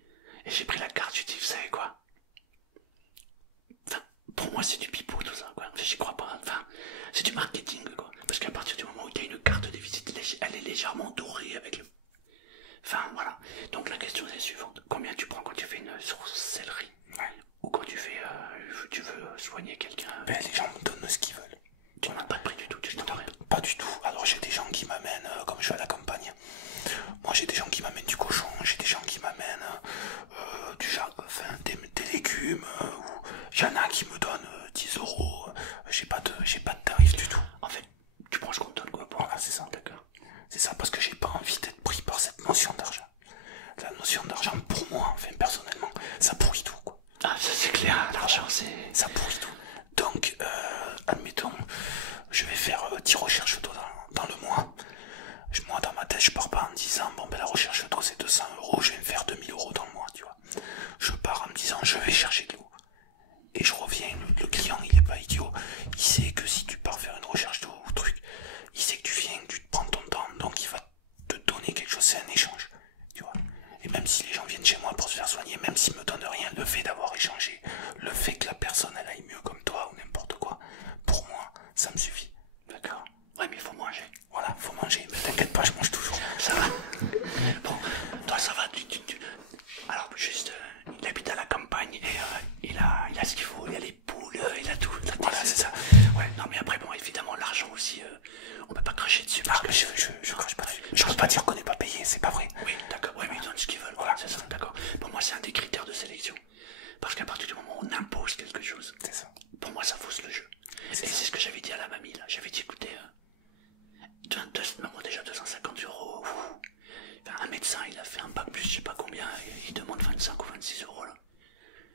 Et j'ai pris la carte, je lui dis, vous savez quoi? Enfin, pour moi, c'est du pipeau, tout ça, quoi. Enfin, j'y crois pas. Enfin, c'est du marketing, quoi. Parce qu'à partir du moment où il y a une carte de visite, elle est légèrement dorée avec le... Enfin, voilà. Donc la question est la suivante. Combien tu prends quand tu fais une sorcellerie? Ou quand tu fais, tu veux soigner quelqu'un? Ben, les gens me donnent ce qu'ils veulent. Tu n'as pas de prix du tout, tu ne rien. Pas du tout. Alors j'ai des gens qui m'amènent, comme je vais à la campagne, moi j'ai des gens qui m'amènent du cochon, j'ai des gens qui m'amènent des légumes, il y en a qui me donnent 10 €, j'ai pas de tarif du tout. En fait, tu prends ce qu'on te donne, quoi. Voilà, c'est ça. D'accord. C'est ça, parce que j'ai pas envie d'être pris par cette notion d'argent. La notion d'argent, pour moi, enfin personnellement, ça pourrit tout, quoi. Ah, ça c'est clair, l'argent c'est... Ça pourrit tout. Donc, admettons, je vais faire 10 recherches d'eau dans le mois. Moi, dans ma tête, je pars pas en me disant, bon, ben la recherche d'eau c'est 200 €, je vais me faire 2000 € dans le mois, tu vois. Je pars en me disant, je vais chercher de l'eau. Et je reviens, le client, il est pas idiot. Il sait que si tu pars faire une recherche d'eau ou truc, il sait que tu viens, que tu te prends ton temps, donc il va te donner quelque chose, c'est un échange, tu vois. Et même si les gens viennent chez moi pour se faire soigner, même s'ils me donnent rien, le fait d'avoir échangé, le fait que la personne elle aille mieux comme toi ou n'importe quoi, pour moi, ça me suffit. D'accord. Ouais, mais il faut manger. Voilà, faut manger, mais t'inquiète pas, je mange toujours. Ça va. Bon, toi ça va, Alors, juste, il habite à la campagne et il a ce qu'il faut, il a les poules, il a tout. Voilà, c'est ça. Ouais, non mais après, bon, évidemment, l'argent aussi, on peut pas cracher dessus. Parce que je crache pas dessus. Je peux pas dire qu'on n'est pas payé, c'est pas vrai. Oui, d'accord, ouais, mais ils donnent ce qu'ils veulent, voilà, c'est ça, d'accord. Pour moi, c'est un des critères de sélection. Parce qu'à partir du moment où on impose quelque chose, c'est ça. Pour moi, ça fausse le jeu. Et c'est ce que j'avais dit à la mamie, là. J'avais dit, écoutez, déjà 250 €. Enfin, un médecin, il a fait un bac plus, je sais pas combien, il demande 25 ou 26 € là.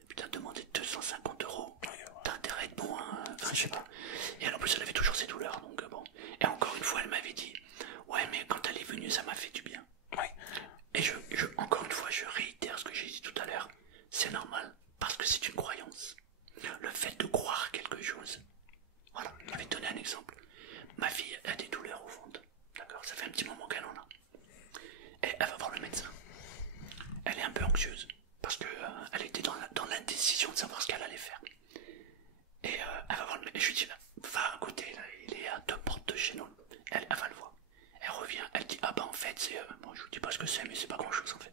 Putain, demander 250 €. T'as intérêt de bon, hein. Enfin, je sais pas. Et alors, en plus, elle avait toujours ses douleurs, donc bon. Et encore une fois, elle m'avait dit, ouais, mais quand elle est venue, ça m'a fait du bien. Ouais. Et encore une fois, je réitère ce que j'ai dit tout à l'heure. C'est normal, parce que c'est une croyance. Le fait de croire quelque chose. Voilà, je vais te donner un exemple. Ma fille a des douleurs au ventre. D'accord, ça fait un petit moment qu'elle en a. Et elle va voir le médecin. Elle est un peu anxieuse. Parce que elle était dans l'indécision de savoir ce qu'elle allait faire. Et elle va voir le médecin. Je lui dis, va à côté, là, il est à 2 portes de chez nous. Elle va le voir. Elle revient, elle dit, ah bah en fait, c'est... bon, je vous dis pas ce que c'est, mais c'est pas grand chose en fait.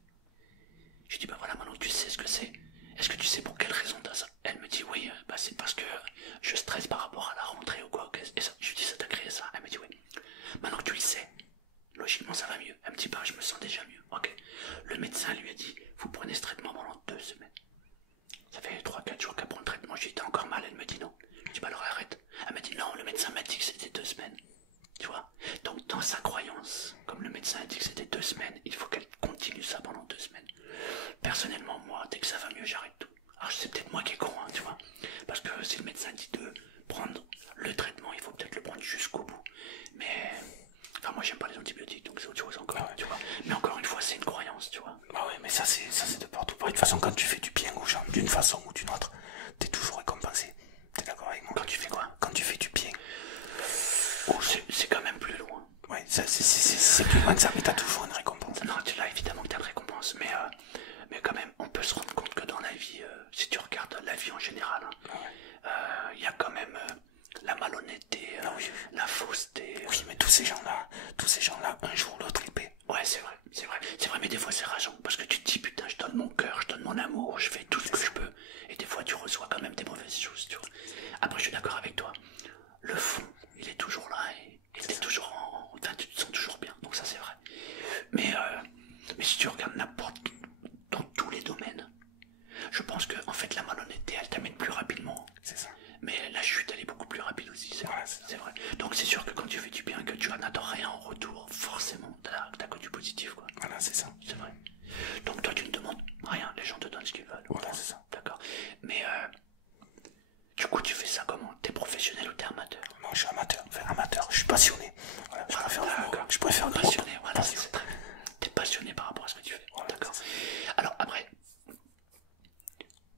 personnellement, moi, dès que ça va mieux, j'arrête tout. Alors c'est peut-être moi qui est con, hein, tu vois. Parce que si le médecin dit de prendre le traitement, il faut peut-être le prendre jusqu'au bout. Mais... Enfin, moi j'aime pas les antibiotiques, donc c'est autre chose encore, tu vois. Mais encore une fois, c'est une croyance, tu vois. Bah ouais, mais ça c'est de partout. De toute façon, quand tu fais du bien aux gens, d'une façon ou d'une autre, t'es toujours récompensé. T'es d'accord avec moi? Quand tu fais quoi? Quand tu fais du bien. Oh, c'est quand même plus loin. Ouais, c'est plus loin que ça, mais t'as toujours une récompense. Non, tu l'as évidemment que t'as une récompense, mais quand même, on peut se rendre compte que dans la vie, si tu regardes la vie en général, il y a quand même la malhonnêteté, la fausseté. Oui, mais tous ces gens-là, un jour ou l'autre, ils paient. Ouais, c'est vrai, mais des fois c'est rageant, parce que tu te dis, putain, je donne mon cœur, je donne mon amour, je fais tout ce que je peux, et des fois tu reçois quand même des mauvaises choses, tu vois. Après, je suis d'accord avec toi, le fond, il est toujours là, et t'es toujours enfin, tu te sens toujours bien, donc ça c'est vrai. Mais si tu regardes n'importe, dans tous les domaines, je pense que, en fait, la malhonnêteté, elle t'amène plus rapidement. C'est ça. Mais la chute, elle est beaucoup plus rapide aussi, c'est vrai, c'est vrai. Donc c'est sûr que quand tu fais du bien, que tu n'attends rien en retour, forcément, t'as que du positif, quoi. Voilà, c'est ça. C'est vrai. Donc toi, tu ne demandes rien, les gens te donnent ce qu'ils veulent. Voilà, c'est ça. D'accord. Mais du coup, tu fais ça comment? T'es professionnel ou t'es amateur? Non, je suis amateur. Enfin, amateur, je suis passionné. Voilà, je préfère le mot. Passionné, voilà, c'est très bien. T'es passionné par rapport à ce que tu fais. Voilà, d'accord. Alors après,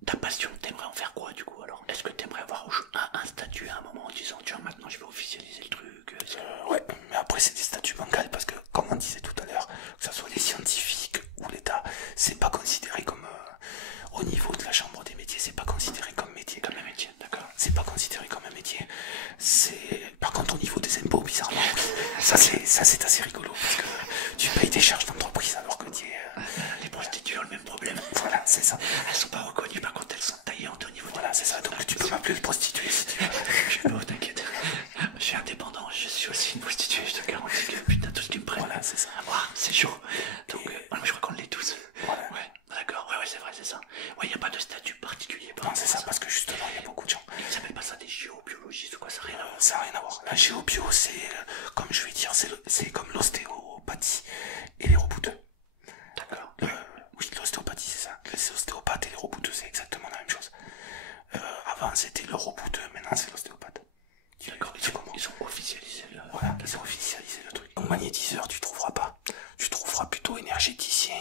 ta passion, t'aimerais en faire quoi du coup alors? Est-ce que t'aimerais avoir un statut à un moment en disant tiens maintenant je vais officialiser le truc ouais, mais après c'est des statuts bancals parce que comme on disait tout à l'heure, que ce soit les scientifiques ou l'État, c'est pas considéré comme au niveau de la chambre des métiers, c'est pas considéré comme métier. Comme un métier, d'accord. C'est pas considéré comme un métier. C'est par contre au niveau des impôts, bizarrement, ça c'est assez rigolo parce que tu payes tes charges d'entreprise alors que tu es. Les prostituées ont le même problème. Voilà, c'est ça. Elles sont pas reconnues, par contre elles sont taillantes au niveau de... Voilà, c'est ça, donc tu peux m'appeler le prostitué si tu veux. Oh, t'inquiète, je suis indépendant, je suis aussi une prostituée, je te garantis que putain tout ce qui me prennent. Voilà, c'est ça. C'est chaud. Donc voilà, je crois qu'on l'est tous. Voilà. Ouais, d'accord, ouais, c'est vrai, c'est ça. Ouais, y a pas de statut particulier. Non, c'est ça, parce que justement, il y a beaucoup de gens. Ils s'appellent pas ça des géobiologistes ou quoi, ça n'a rien à voir. Ça n'a rien à voir. La géobio, c'est, comme je vais dire, c'est comme l'ostéopathie et les rebouteux. D'accord. Oui, l'ostéopathie, c'est ça. Les ostéopathes et les rebouteux, c'est exactement la même chose. Avant, c'était le rebouteux, maintenant, c'est l'ostéopathe. D'accord, ils ont officialisé le... Voilà, ils ont officialisé le truc. Donc, magnétiseur, tu trouveras pas. Tu trouveras plutôt énergéticien.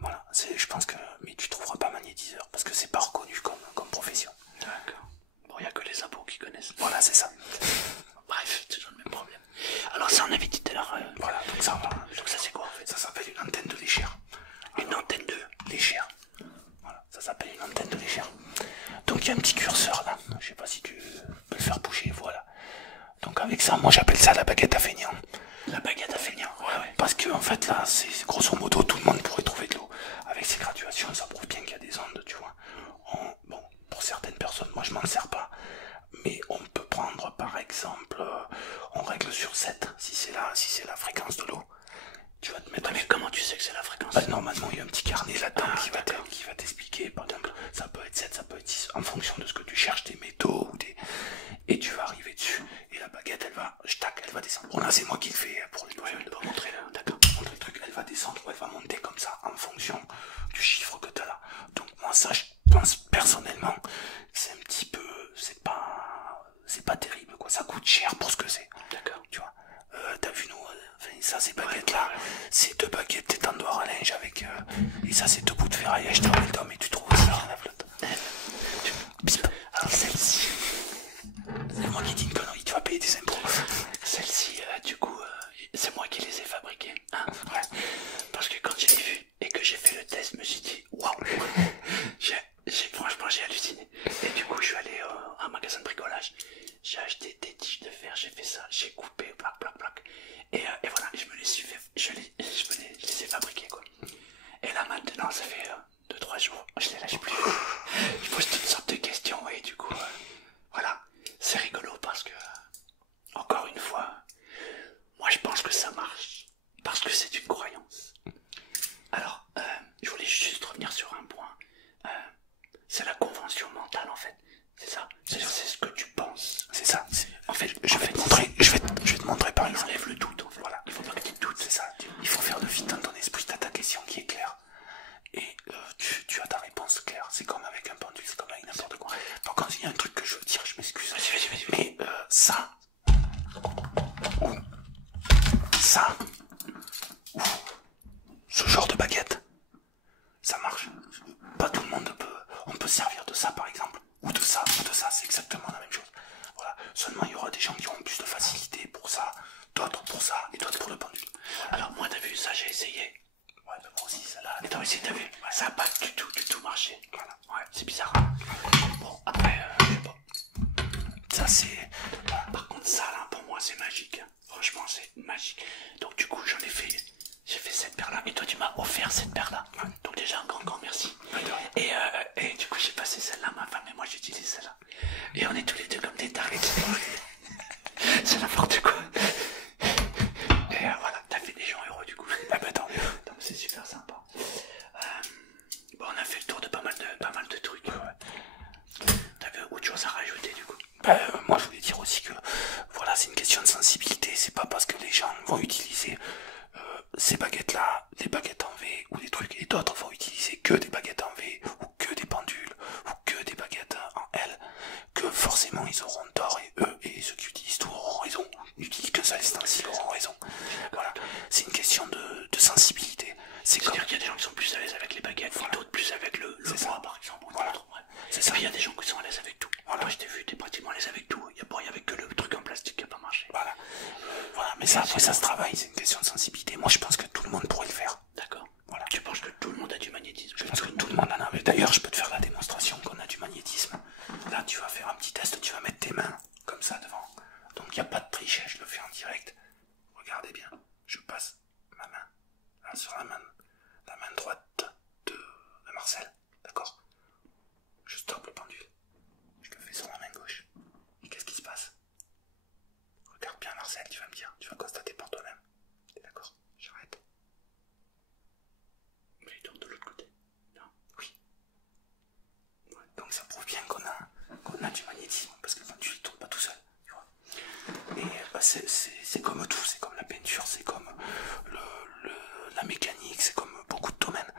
Voilà, je pense que... Mais tu trouveras pas magnétiseur, parce que c'est pas reconnu comme profession. D'accord. Bon, il n'y a que les impôts qui connaissent. Voilà, c'est ça. Bref, c'est toujours le même problème. Alors ça, on avait dit tout à l'heure... Voilà, donc ça, donc ça c'est quoi en fait? Ça s'appelle une antenne de léchère. Une antenne de léchère. Voilà, ça s'appelle une antenne de léchère. Donc il y a un petit curseur là. Je sais pas si tu peux le faire bouger, voilà. Donc avec ça, moi j'appelle ça la baguette à feignant. La baguette à feignant, ouais. Parce que en fait là, c'est grosso modo tout le monde pourrait trouver de l'eau. Avec ces graduations, ça prouve bien qu'il y a des ondes, tu vois. Bon, pour certaines personnes, moi je m'en sers pas. Mais on peut prendre par exemple, on règle sur 7, si c'est la fréquence de l'eau. Tu vas te mettre. Mais comment tu sais que c'est la fréquence? Normalement, il y a un petit carnet là-dedans qui va t'expliquer. Par exemple, ça peut être 7, ça peut être 6, en fonction de ce que tu cherches, des métaux ou des. Et tu vas arriver dessus. Et la baguette, elle va descendre. Bon, là, c'est moi qui le fais pour les nouvelles. Pour montrer, d'accord. Montrer le truc, elle va descendre ou elle va monter comme ça en fonction du chiffre que tu as là. Donc, moi, ça, je pense personnellement, c'est un petit peu. C'est pas terrible, quoi. Ça coûte cher pour ce que c'est. D'accord. Tu vois. T'as vu nous, ça ces baguettes là, c'est 2 baguettes d'étendoir à linge avec et ça c'est 2 bouts de ferraille, je t'appelle Tom et tu trouves ça à la flotte. Alors celle-ci, c'est moi qui dis une connerie, tu vas payer des impôts. Celle-ci, du coup, c'est moi qui les ai fabriquées, hein. Ouais. Parce que quand je l'ai vu et que j'ai fait le test, je me suis dit waouh. Franchement j'ai halluciné. Et du coup je suis allé à un magasin de bricolage. J'ai acheté des tiges de fer, j'ai fait ça, j'ai coupé, plac. Et voilà, je me les ai fabriqués quoi. Et là maintenant, ça fait 2-3 jours, je les lâche plus. Je pose toutes sortes de questions et du coup, voilà, c'est rigolo parce que, encore une fois, moi je pense que ça marche. Parce que c'est une croyance. Alors, je voulais juste revenir sur un point. C'est la convention mentale en fait. C'est ça. C'est-à-dire c'est ce que tu penses. C'est ça. En fait, je vais te montrer par exemple. Enlève le doute en fait. Voilà. Il faut pas que tu doutes. C'est ça. Il faut faire le vide dans ton esprit. T'as ta question qui est claire. Et peut se servir de ça par exemple, ou de ça, c'est exactement la même chose. Voilà. Seulement il y aura des gens qui auront plus de facilité pour ça, d'autres pour ça, et d'autres pour le pendule. Alors moi t'as vu ça, j'ai essayé. Ouais, mais moi aussi, ça là. Et toi aussi t'as vu, ça n'a pas du tout marché. Voilà. Ouais, c'est bizarre. Bon, après, je sais pas. Ça c'est... Par contre ça là, pour moi c'est magique. Franchement c'est magique. Donc du coup j'en ai fait... J'ai fait cette paire là et toi tu m'as offert cette paire là. Donc déjà un grand merci. Et du coup j'ai passé celle-là à ma femme et moi j'utilise celle-là. Et on est tous les deux comme des tarés. C'est n'importe quoi. Et voilà, t'as fait des gens heureux du coup. Ah bah tant mieux. Donc c'est super sympa. Bon on a fait le tour de pas mal de trucs. T'avais autre chose à rajouter du coup? Moi je voulais dire aussi que voilà, c'est une question de sensibilité. C'est pas parce que les gens vont utiliser ces baguettes là, des baguettes en V ou des trucs, et d'autres vont utiliser que des baguettes en V ou que des pendules ou que des baguettes en L, que forcément ils auront tort, et eux et ceux qui utilisent tout auront raison. Ils n'utilisent qu'un seul ustensile, auront raison. Voilà, c'est une question de sensibilité. C'est-à-dire qu'il y a des gens qui sont plus à l'aise avec les baguettes, voilà. D'autres plus avec le bois par exemple. Voilà. C'est ça. Il y a des gens qui sont à l'aise avec tout. Voilà. Moi je t'ai vu, t'es pratiquement à l'aise avec tout. Il y avait que le truc en plastique qui n'a pas marché. Voilà. Voilà, mais ça après ça se travaille, c'est une question de sensibilité. Moi je pense que tout le monde pourrait le faire. D'accord. Voilà. Tu penses que tout le monde a du magnétisme? Je pense que tout le monde en a. D'ailleurs je peux te faire la démonstration qu'on a du magnétisme. Là tu vas faire un petit test, tu vas mettre tes mains comme ça devant. Donc il n'y a pas de triche, je le fais en direct. Regardez bien, je passe ma main là, sur la main droite de Marcel, d'accord? Je stoppe le pendule, je le fais sur la main gauche. Et qu'est-ce qui se passe? Regarde bien Marcel, tu vas me dire, tu vas constater par toi-même. T'es d'accord? J'arrête. Mais il tourne de l'autre côté. Non. Oui. Ouais. Donc ça prouve bien qu'on a du magnétisme, parce que le pendule il tourne pas tout seul, tu vois. Et c'est comme tout, c'est comme la peinture, c'est comme la mécanique, c'est comme beaucoup de domaines.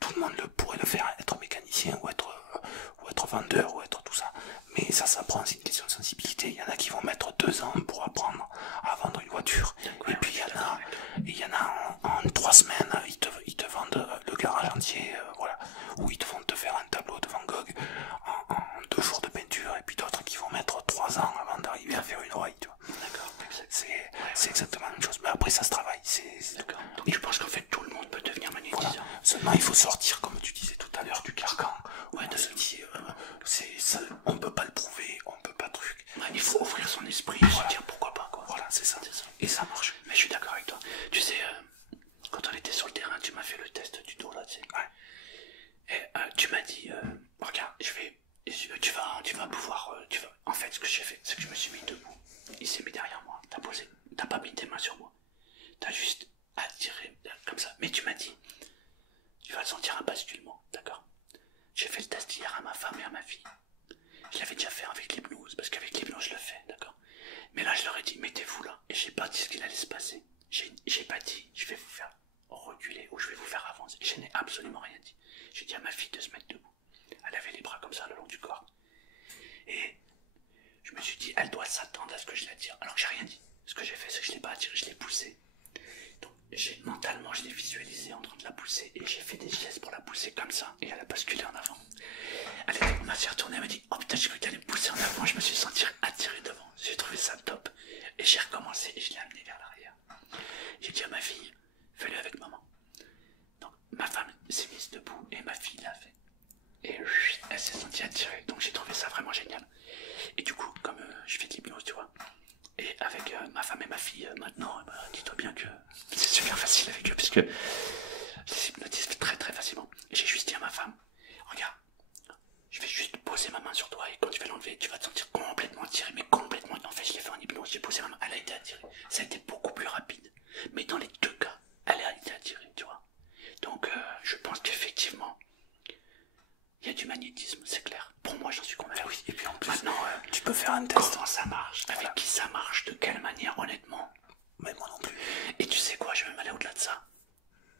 Tout le monde pourrait le faire, être mécanicien ou être vendeur ou être tout ça. Mais ça s'apprend, c'est une question de sensibilité. Il y en a qui vont mettre 2 ans pour apprendre à vendre une voiture. Et puis il y en a en 3 semaines, ils te vendent le garage entier, voilà. Ou ils vont te faire un tableau de Van Gogh en 2 jours de peinture. Et puis d'autres qui vont mettre 3 ans avant d'arriver à faire une oreille, tu vois. D'accord. C'est exactement la même chose. Mais après ça se travaille. D'accord. Donc tu penses qu'en fait tout le monde peut devenir magnétiseur? Voilà. Seulement il faut sortir, comme tu disais tout à l'heure, du carcan. Ouais, de ce qui on peut pas le prouver, on peut pas truc. Ouais, il faut ouvrir son esprit, voilà. Se dire pourquoi pas quoi. Voilà, c'est ça. Et ça marche. Mais je suis d'accord avec toi. Tu sais, quand on était sur le terrain, tu m'as fait le test du dos là, tu sais. Ouais. Et tu m'as dit, regarde, tu vas pouvoir, en fait, ce que j'ai fait, c'est que je me suis mis debout. Il s'est mis derrière moi. T'as pas mis tes mains sur moi. T'as juste attiré comme ça. Mais tu m'as dit, tu vas sentir un basculement, d'accord? J'ai fait le test hier à ma femme et à ma fille. Je l'avais déjà fait avec l'hypnose, parce qu'avec l'hypnose je le fais, d'accord? Mais là je leur ai dit, mettez-vous là. Et j'ai pas dit ce qu'il allait se passer. J'ai pas dit, je vais vous faire reculer ou je vais vous faire avancer. Je n'ai absolument rien dit. J'ai dit à ma fille de se mettre debout. Elle avait les bras comme ça le long du corps. Et je me suis dit, elle doit s'attendre à ce que je l'attire. Alors que j'ai rien dit. Ce que j'ai fait, c'est que je l'ai pas attiré, je l'ai poussé. Donc mentalement, je l'ai visualisé en train de la pousser et j'ai fait des gestes pour la pousser comme ça et elle a basculé en avant. On s'est retourné, elle m'a dit, oh putain, j'ai cru qu'elle allait me pousser en avant, je me suis senti attiré devant. J'ai trouvé ça top et j'ai recommencé et je l'ai amené vers l'arrière. J'ai dit à ma fille, fais-le avec maman. Donc ma femme s'est mise debout et ma fille l'a fait. Et elle s'est sentie attirée, donc j'ai trouvé ça vraiment génial. Et du coup, comme je fais de l'hypnose, tu vois, et avec ma femme et ma fille, maintenant, dis-toi bien que c'est super facile avec eux, puisque je les hypnotise très très facilement. Et j'ai juste dit à ma femme, regarde, je vais juste poser ma main sur toi, et quand tu vas l'enlever, tu vas te sentir complètement attiré, mais complètement. En fait, je l'ai fait en hypnose, j'ai posé ma main, elle a été attirée. Ça a été beaucoup plus rapide. Mais dans les 2 cas, elle a été attirée, tu vois. Donc, je pense qu'effectivement, il y a du magnétisme, c'est clair. Pour moi, j'en suis convaincu. Oui, et puis en plus, maintenant, tu peux faire un test. Comment ça marche? Avec qui ça marche? De quelle manière, honnêtement? Mais moi non plus. Et tu sais quoi, je vais même aller au-delà de ça.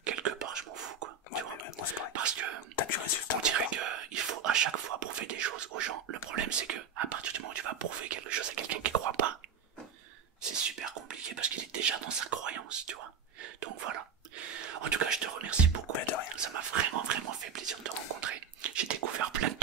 Quelque part, je m'en fous, quoi. Ouais, tu vois, moi c'est pareil. Parce que t'as du résultat. On dirait qu'il faut à chaque fois prouver des choses aux gens. Le problème, c'est que à partir du moment où tu vas prouver quelque chose à quelqu'un qui croit pas, c'est super compliqué parce qu'il est déjà dans sa croyance, tu vois. Donc voilà. En tout cas, je te remercie beaucoup. De rien. Ça m'a vraiment fait plaisir de te rencontrer. J'ai découvert plein de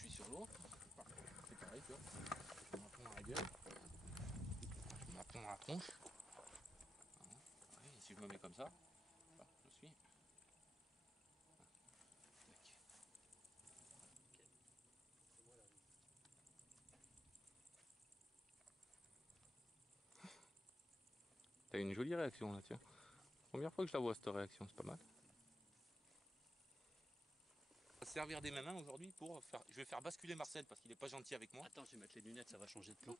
je suis sur l'eau, c'est pareil, tu vois. Je m'en prends dans la gueule, je m'en prends dans la tronche. Voilà. Ouais, et si je me mets comme ça, voilà, je suis. Tac. T'as une jolie réaction là, tiens. Première fois que je la vois cette réaction, c'est pas mal. On va se servir des mains aujourd'hui pour faire. Je vais faire basculer Marcel parce qu'il n'est pas gentil avec moi. Attends, je vais mettre les lunettes, ça va changer de plan.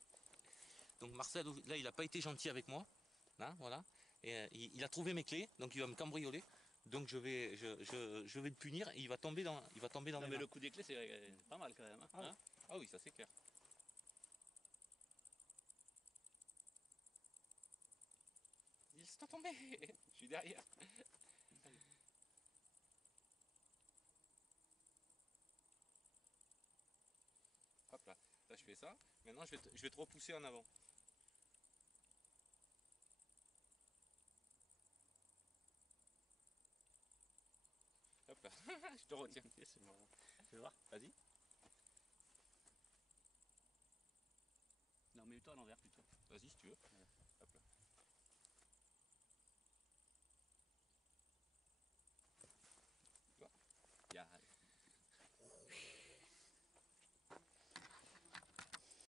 Donc Marcel, là, il n'a pas été gentil avec moi. Là, voilà. Et il a trouvé mes clés, donc il va me cambrioler. Donc je vais le punir et il va tomber dans Non, mes mais mains. le coup des clés, c'est pas mal quand même. Hein. Ah oui, ça c'est clair. Laisse-toi tomber. Je suis derrière. Hop là. Là je fais ça. Maintenant je vais te repousser en avant. Hop là. Je te retiens. C'est marrant. Tu veux voir? Vas-y. Non, mais toi à l'envers plutôt. Vas-y si tu veux. Hop là.